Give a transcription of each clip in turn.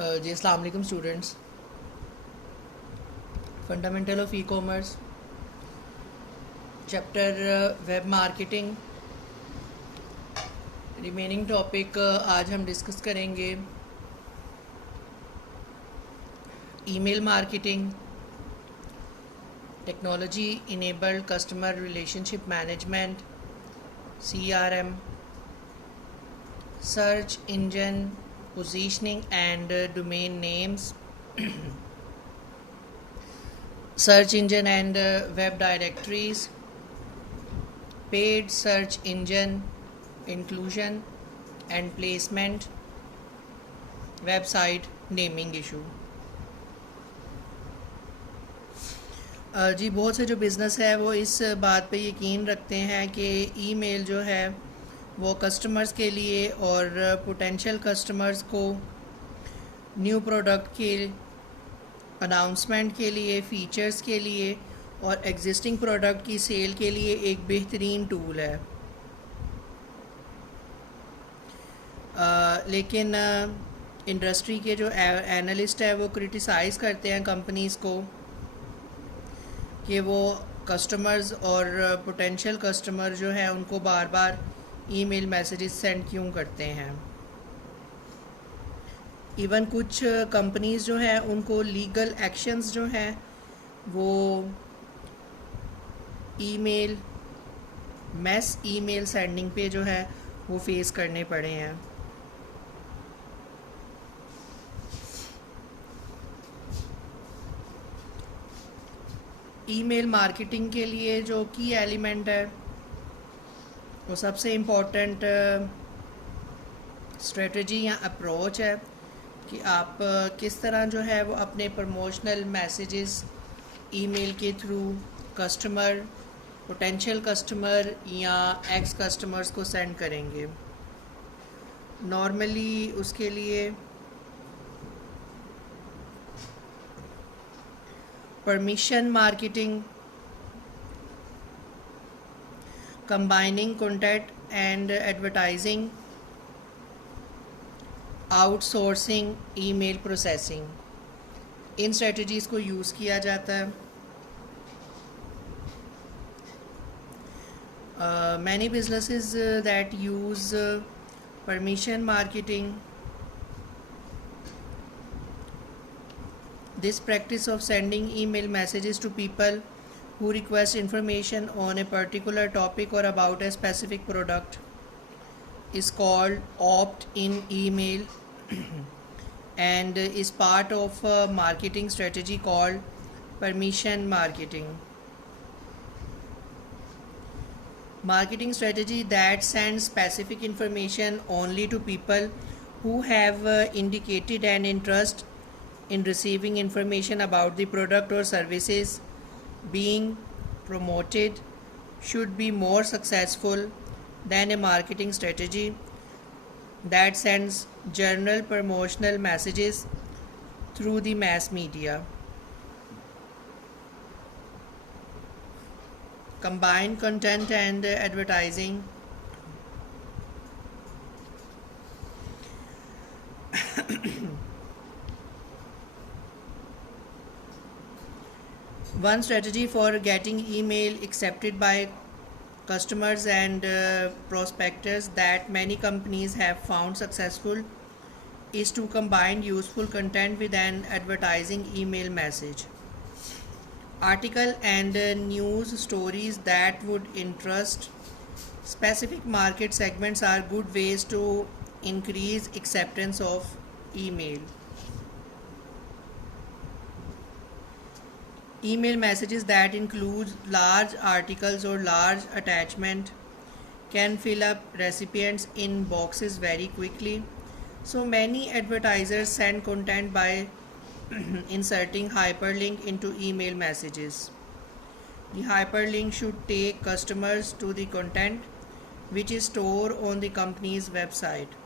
जी अस्सलाम वालेकुम students. Fundamental of e commerce chapter web marketing remaining topic आज हम डिस्कस करेंगे email marketing, technology enabled customer relationship management CRM, search engine positioning and domain names, search engine and web directories, paid search engine inclusion and placement, website naming issue। जी बहुत से जो business है वो इस बात पे यकीन रखते हैं कि ईमेल जो है वो कस्टमर्स के लिए और पोटेंशियल कस्टमर्स को न्यू प्रोडक्ट के अनाउंसमेंट के लिए, फ़ीचर्स के लिए और एग्जिस्टिंग प्रोडक्ट की सेल के लिए एक बेहतरीन टूल है। लेकिन इंडस्ट्री के जो एनालिस्ट है वो क्रिटिसाइज़ करते हैं कंपनीज़ को कि वो कस्टमर्स और पोटेंशियल कस्टमर जो है उनको बार बार ईमेल मैसेजेस सेंड क्यों करते हैं। इवन कुछ कंपनीज़ जो हैं उनको लीगल एक्शंस जो हैं वो ईमेल मैस ईमेल सेंडिंग पे जो है वो फेस करने पड़े हैं। ईमेल मार्केटिंग के लिए जो की एलिमेंट है वो सबसे इम्पोर्टेंट स्ट्रेटजी या अप्रोच है कि आप किस तरह जो है वो अपने प्रमोशनल मैसेजेस ईमेल के थ्रू कस्टमर, पोटेंशियल कस्टमर या एक्स कस्टमर्स को सेंड करेंगे। नॉर्मली उसके लिए permission marketing, combining contact and advertising, outsourcing email processing, in strategies को यूज़ किया जाता है। Many businesses that use permission marketing, this practice of sending email messages to people who request information on a particular topic or about a specific product is called opt-in email and is part of a marketing strategy called permission marketing. Marketing strategy that sends specific information only to people who have indicated an interest in receiving information about the product or services being promoted should be more successful than a marketing strategy that sends general promotional messages through the mass media. Combine content and advertising. One strategy for getting email accepted by customers and prospectors that many companies have found successful is to combine useful content with an advertising email message. Article and news stories that would interest specific market segments are good ways to increase acceptance of email. Email messages that include large articles or large attachment can fill up recipients' inboxes very quickly. So many advertisers send content by inserting hyperlink into email messages. The hyperlink should take customers to the content which is stored on the company's website.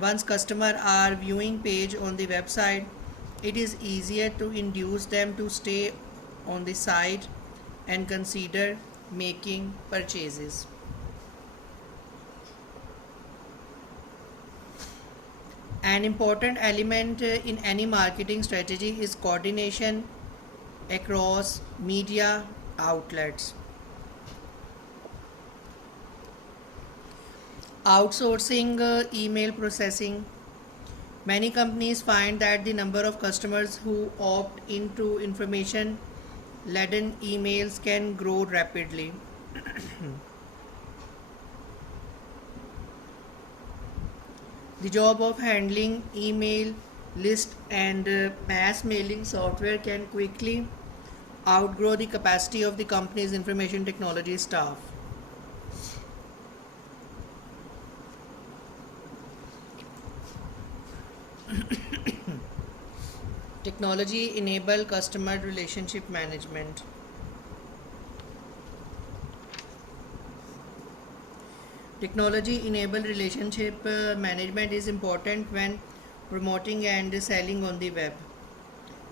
Once customers are viewing page on the website, it is easier to induce them to stay on the site and consider making purchases. An important element in any marketing strategy is coordination across media outlets. Outsourcing email processing. Many companies find that the number of customers who opt into information laden emails can grow rapidly. The job of handling email list and mass mailing software can quickly outgrow the capacity of the company's information technology staff. Technology enable customer relationship management. Technology enabled relationship management is important when promoting and selling on the web.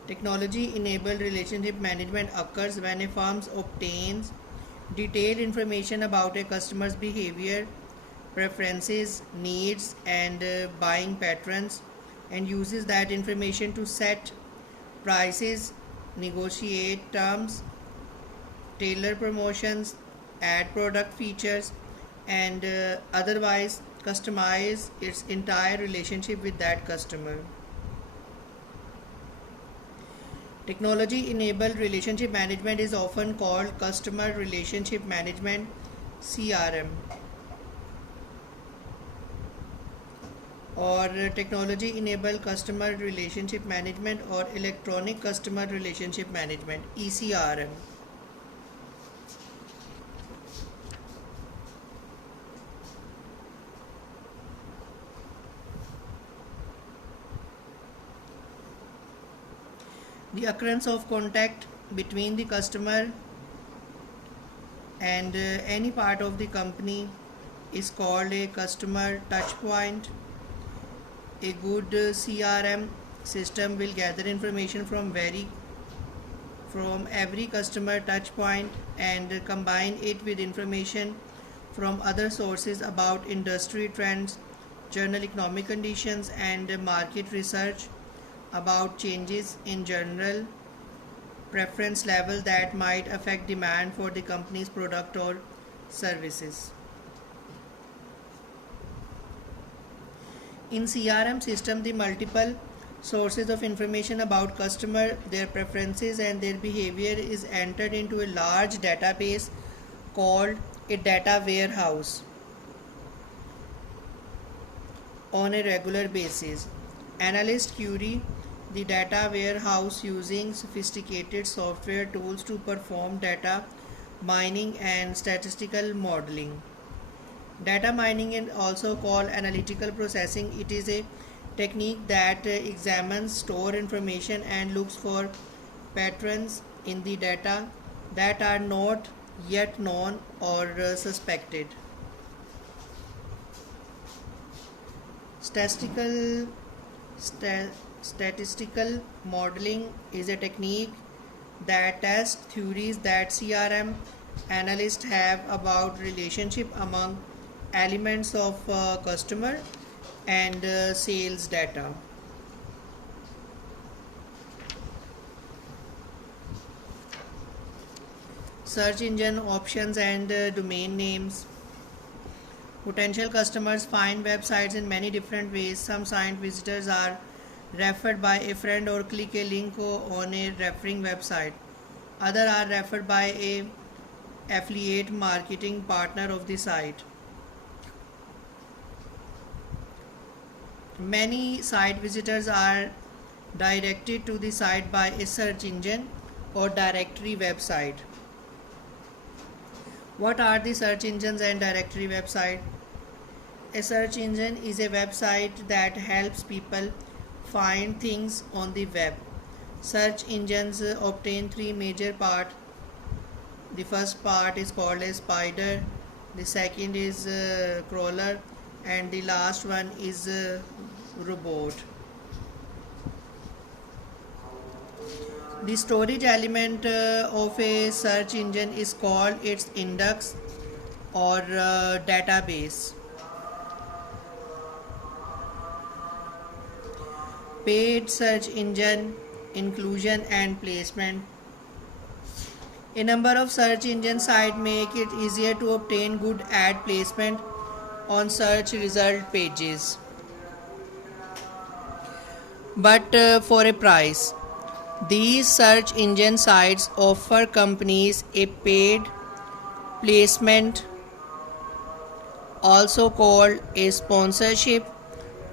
Technology enabled relationship management occurs when a firm obtains detailed information about a customer's behavior, preferences, needs, and buying patterns, and uses that information to set prices, negotiate terms, tailor promotions, add product features, and otherwise customize its entire relationship with that customer. Technology enabled relationship management is often called customer relationship management (CRM) or technology enabled customer relationship management or electronic customer relationship management (ECRM). The occurrence of contact between the customer and any part of the company is called a customer touch point. A good CRM system will gather information from every customer touch point and combine it with information from other sources about industry trends, journal economic conditions, and market research about changes in general preference level that might affect demand for the company's product or services. In CRM system, the multiple sources of information about customer, their preferences and their behavior is entered into a large database called a data warehouse on a regular basis. Analysts query the data warehouse using sophisticated software tools to perform data mining and statistical modeling. Data mining is also called analytical processing. It is a technique that examines stored information and looks for patterns in the data that are not yet known or suspected. Statistical Statistical modeling is a technique that tests theories that CRM analysts have about relationship among elements of customer and sales data. Search engine options and domain names. Potential customers find websites in many different ways. Some site visitors are referred by a friend or click a link on a referring website. Others are referred by a affiliate marketing partner of the site. Many site visitors are directed to the site by a search engine or directory website. What are the search engines and directory website? A search engine is a website that helps people find things on the web. Search engines obtain three major parts. The first part is called a spider, the second is crawler, and the last one is robot. The storage element of a search engine is called its index or database. Paid search engine inclusion and placement. A number of search engine sites make it easier to obtain good ad placement on search result pages, but for a price. These search engine sites offer companies a paid placement, also called a sponsorship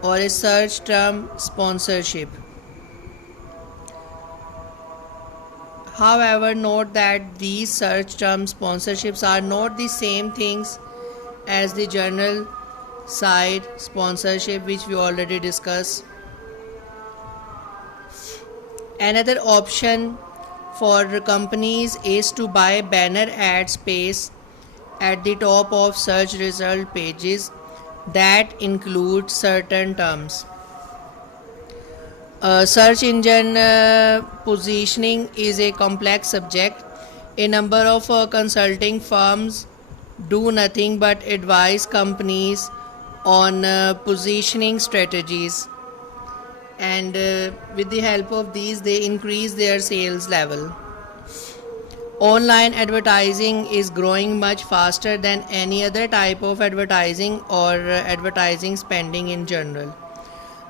or a search term sponsorship. However, note that these search term sponsorships are not the same things as the general site sponsorship, which we already discussed. Another option for companies is to buy banner ad space at the top of search result pages that include certain terms. Search engine positioning is a complex subject. A number of consulting firms do nothing but advise companies on positioning strategies, and with the help of these, they increase their sales level. Online advertising is growing much faster than any other type of advertising or advertising spending in general.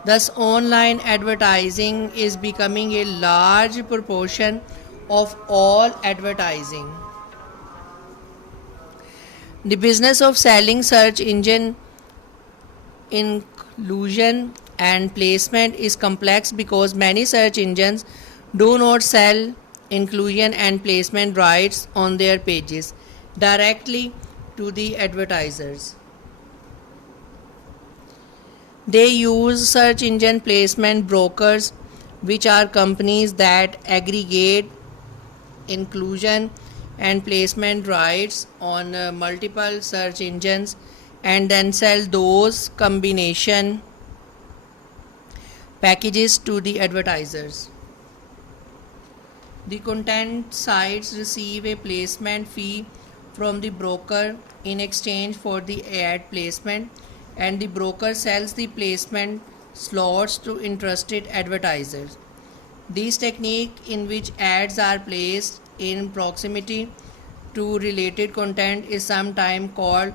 Thus, online advertising is becoming a large proportion of all advertising. The business of selling search engine inclusion and placement is complex because many search engines do not sell inclusion and placement rights on their pages directly to the advertisers. They use search engine placement brokers, which are companies that aggregate inclusion and placement rights on multiple search engines and then sell those combination packages to the advertisers. The content sites receive a placement fee from the broker in exchange for the ad placement, and the broker sells the placement slots to interested advertisers. This technique, in which ads are placed in proximity to related content, is sometimes called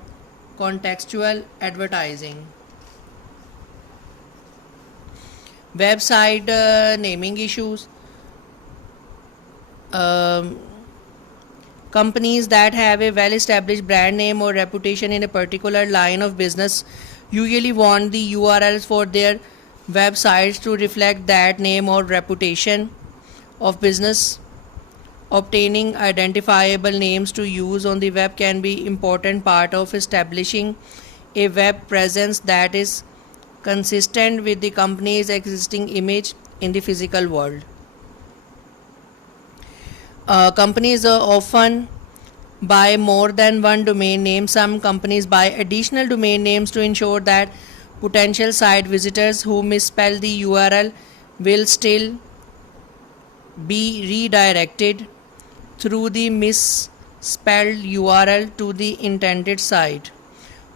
contextual advertising. Website naming issues. Companies that have a well-established brand name or reputation in a particular line of business usually want the URLs for their websites to reflect that name or reputation of business. Obtaining identifiable names to use on the web can be an important part of establishing a web presence that is consistent with the company's existing image in the physical world. Companies often buy more than one domain name. Some companies buy additional domain names to ensure that potential site visitors who misspell the URL will still be redirected through the misspelled URL to the intended site.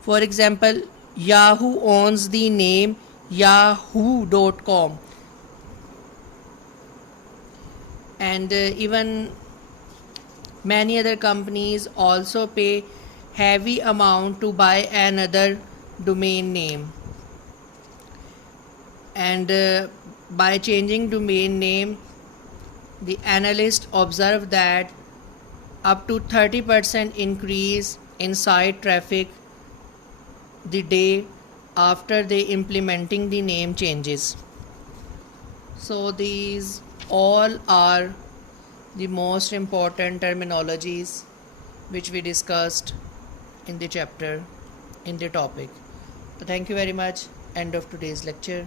For example, Yahoo owns the name yahoo.com, and even many other companies also pay heavy amount to buy another domain name, and by changing domain name, the analysts observe that up to 30% increase in site traffic the day after they implementing the name changes. So these all are the most important terminologies which we discussed in the chapter, in the topic. So thank you very much. End of today's lecture.